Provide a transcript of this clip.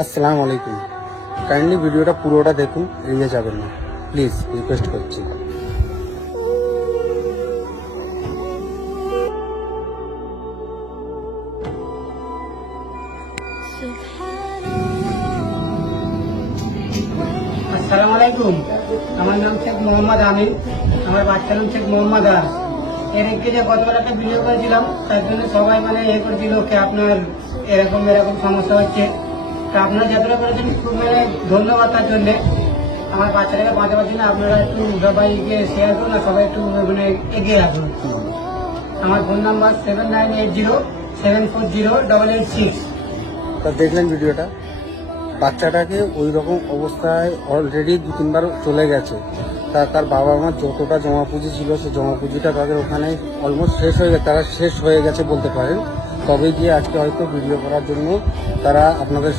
আসসালামু আলাইকুম। কাইন্ডলি ভিডিওটা পুরোটা দেখুন, এড়িয়ে যাবেন না, প্লিজ রিকোয়েস্ট করছি। আসসালামু আলাইকুম। আমার নাম শেখ মোহাম্মদ আমিন। আমার বাচ্চার নাম শেখ মোহাম্মদ আর। এর আগে যে গতবার একটা ভিডিও করেছিলাম, তার জন্য সবাই করেছিল কি আপনার এরকম এরকম সমস্যা হচ্ছে। তা আপনারা যতটা করেছেন খুব ধন্যবাদ তার জন্য। আমার বাচ্চাটাকে বাঁচাবার জন্য আপনারা একটু সবাইকে শেয়ার করুন আর সবাই একটু এগিয়ে আসুন। আমার ফোন নাম্বার 7980740886। তা দেখলেন ভিডিওটা, বাচ্চাটাকে ওই রকম অবস্থায় অলরেডি 2-3 বার চলে গেছে। তার বাবা মার যতটা জমা পুঁজি ছিল, সে জমা পুঁজিটা তাদের ওখানে অলমোস্ট শেষ হয়ে গেছে, তারা শেষ হয়ে গেছে বলতে পারেন। তবে গিয়ে আজকে হয়তো ভিডিও করার জন্য তারা আপনাদের